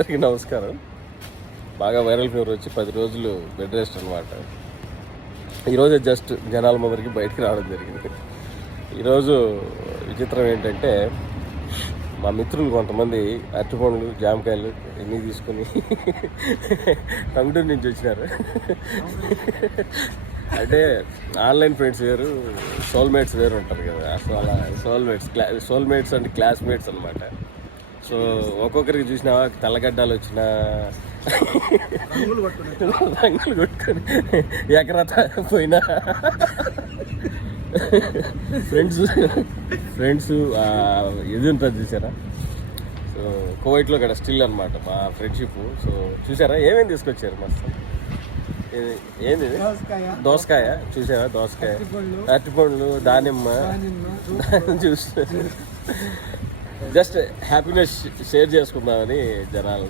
అందరికీ నమస్కారం. బాగా వైరల్ ఫీవర్ వచ్చి 10 రోజులు బెడ్ రెస్ట్ అనమాట. ఈరోజే జస్ట్ జనాల ముందరికి బయటికి రావడం జరిగింది. ఈరోజు విచిత్రం ఏంటంటే మా మిత్రులు కొంతమంది అరటిపండ్లు జామకాయలు ఇవన్నీ తీసుకొని టంగుటూరు నుంచి వచ్చినారు. అంటే ఆన్లైన్ ఫ్రెండ్స్ వేరు, సోల్మేట్స్ వేరు ఉంటారు కదా. అసలు అలా సోల్మేట్స్ అంటే క్లాస్మేట్స్ అనమాట. సో ఒక్కొక్కరికి చూసినా తెల్లగడ్డలు వచ్చిన రంగులు కొట్టుకొని ఎకరా పోయినా ఫ్రెండ్స్ ఇది ఉంటుంది చూసారా. సో కువైట్లో ఇక్కడ స్టిల్ అనమాట మా ఫ్రెండ్షిప్. సో చూసారా ఏమేమి తీసుకొచ్చారు మస్తు. ఏంది దోసకాయ చూసారా, దోసకాయ, అరటిపండ్లు, దానిమ్మ చూసి జస్ట్ హ్యాపీనెస్ షేర్ చేసుకుందామని జనాలు.